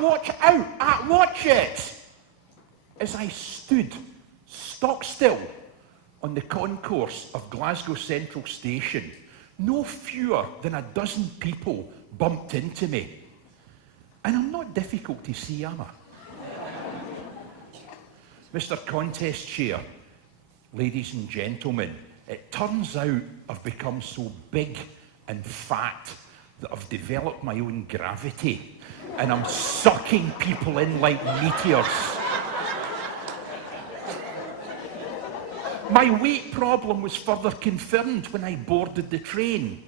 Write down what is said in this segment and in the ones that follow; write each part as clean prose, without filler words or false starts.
watch out, watch it! As I stood stock still on the concourse of Glasgow Central Station, no fewer than a dozen people bumped into me. And I'm not difficult to see, am I? Mr. Contest Chair, ladies and gentlemen, it turns out I've become so big and fat that I've developed my own gravity and I'm sucking people in like meteors. My weight problem was further confirmed when I boarded the train.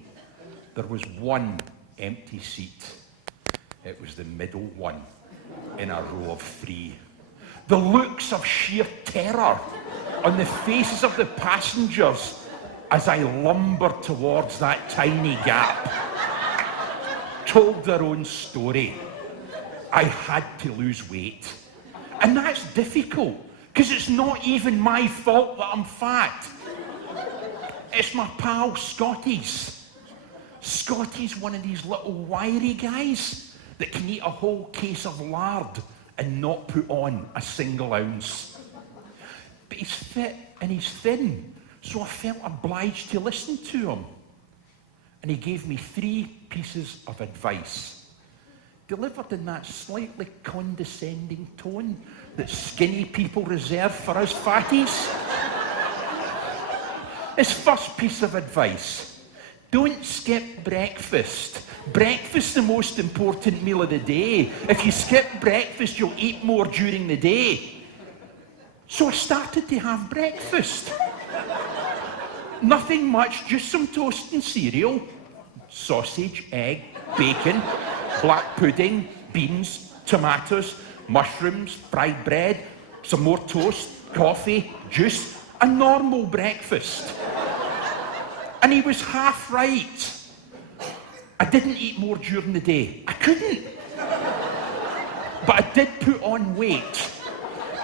There was one empty seat. It was the middle one in a row of 3. The looks of sheer terror on the faces of the passengers as I lumbered towards that tiny gap told their own story. I had to lose weight. And that's difficult, because it's not even my fault that I'm fat. It's my pal Scotty's. Scotty's one of these little wiry guys that can eat a whole case of lard and not put on a single ounce. But he's fit and he's thin, so I felt obliged to listen to him. And he gave me 3 pieces of advice, delivered in that slightly condescending tone that skinny people reserve for us fatties. His first piece of advice: don't skip breakfast. Breakfast's the most important meal of the day. If you skip breakfast, you'll eat more during the day. So I started to have breakfast. Nothing much, just some toast and cereal, sausage, egg, bacon, black pudding, beans, tomatoes, mushrooms, fried bread, some more toast, coffee, juice, a normal breakfast. And he was half right. I didn't eat more during the day. I couldn't. But I did put on weight.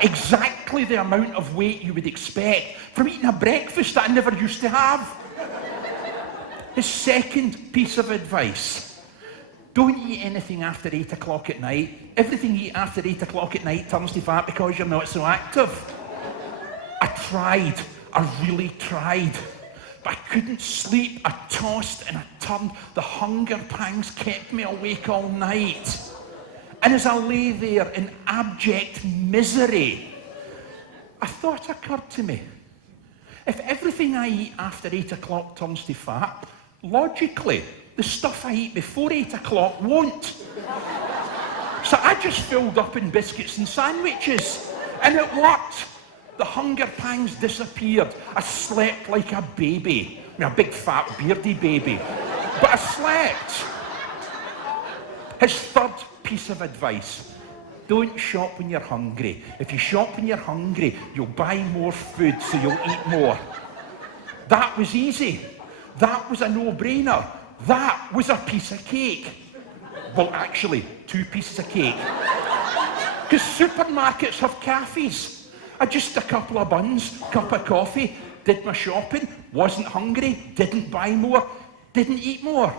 Exactly the amount of weight you would expect from eating a breakfast that I never used to have. His second piece of advice: don't eat anything after 8 o'clock at night. Everything you eat after 8 o'clock at night turns to fat because you're not so active. I really tried. But I couldn't sleep. I tossed and I turned. The hunger pangs kept me awake all night. And as I lay there in abject misery, a thought occurred to me. If everything I eat after 8 o'clock turns to fat, logically, the stuff I eat before 8 o'clock won't. So I just filled up in biscuits and sandwiches, and it worked. The hunger pangs disappeared. I slept like a baby. I mean, a big fat beardy baby. But I slept. His third piece of advice: don't shop when you're hungry. If you shop when you're hungry, you'll buy more food, so you'll eat more. That was easy. That was a no-brainer. That was a piece of cake. Well, actually, 2 pieces of cake. Because supermarkets have cafes. Just a couple of buns, cup of coffee, did my shopping, wasn't hungry, didn't buy more, didn't eat more.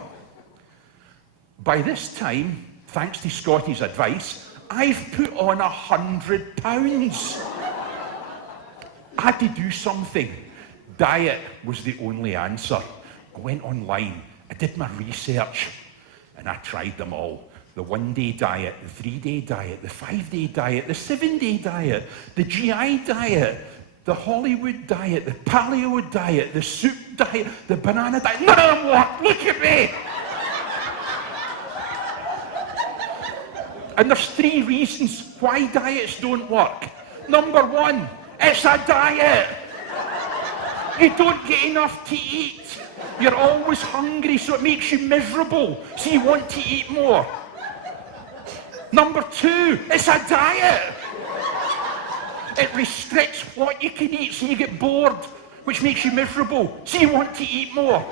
By this time, thanks to Scotty's advice, I've put on 100 pounds. I had to do something. Diet was the only answer. I went online, I did my research, and I tried them all. The 1-day diet, the 3-day diet, the 5-day diet, the 7-day diet, the GI diet, the Hollywood diet, the paleo diet, the soup diet, the banana diet. None of them work. Look at me. And there's 3 reasons why diets don't work. Number 1, it's a diet. You don't get enough to eat. You're always hungry, so it makes you miserable, so you want to eat more. Number 2, it's a diet. It restricts what you can eat, so you get bored, which makes you miserable, so you want to eat more.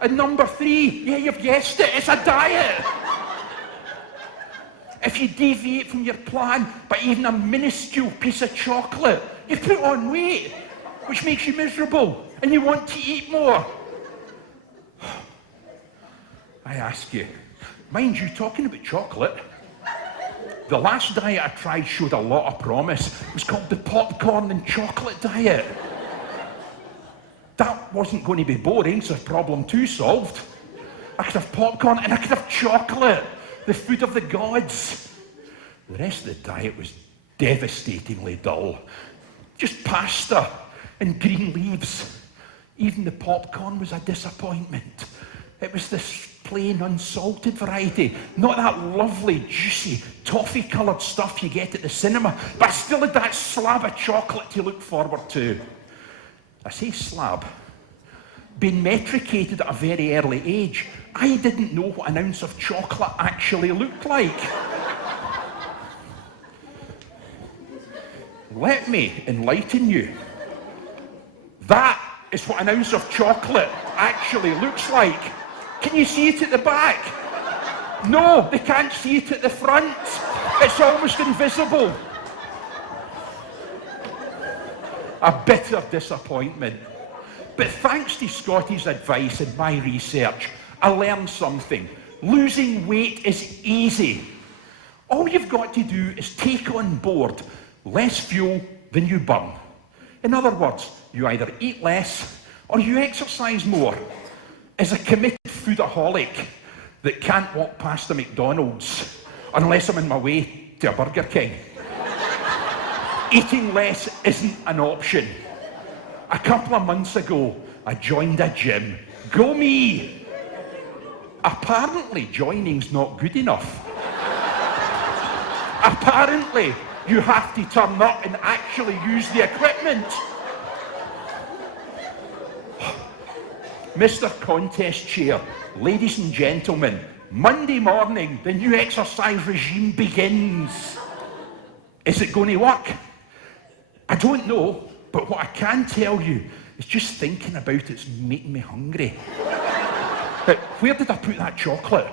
And number 3, yeah, you've guessed it, it's a diet. If you deviate from your plan by even a minuscule piece of chocolate, you put on weight, which makes you miserable, and you want to eat more. I ask you, mind you, talking about chocolate, The last diet I tried showed a lot of promise. It was called the popcorn and chocolate diet. That wasn't going to be boring, so problem 2 solved. I could have popcorn and I could have chocolate, the food of the gods. The rest of the diet was devastatingly dull. Just pasta and green leaves. Even the popcorn was a disappointment. It was this plain, unsalted variety, not that lovely, juicy, toffee-coloured stuff you get at the cinema, but I still had that slab of chocolate to look forward to. I say slab. Being metricated at a very early age, I didn't know what an ounce of chocolate actually looked like. Let me enlighten you. That is what an ounce of chocolate actually looks like. Can you see it at the back? No, they can't see it at the front. It's almost invisible. A bitter disappointment. But thanks to Scotty's advice and my research, I learned something. Losing weight is easy. All you've got to do is take on board less fuel than you burn. In other words, you either eat less or you exercise more. As a committed foodaholic that can't walk past a McDonald's unless I'm on my way to a Burger King, eating less isn't an option. A couple of months ago, I joined a gym. Go me! Apparently, joining's not good enough. Apparently, you have to turn up and actually use the equipment. Mr. Contest Chair, ladies and gentlemen, Monday morning, the new exercise regime begins. Is it going to work? I don't know, but what I can tell you is just thinking about it's making me hungry. But where did I put that chocolate?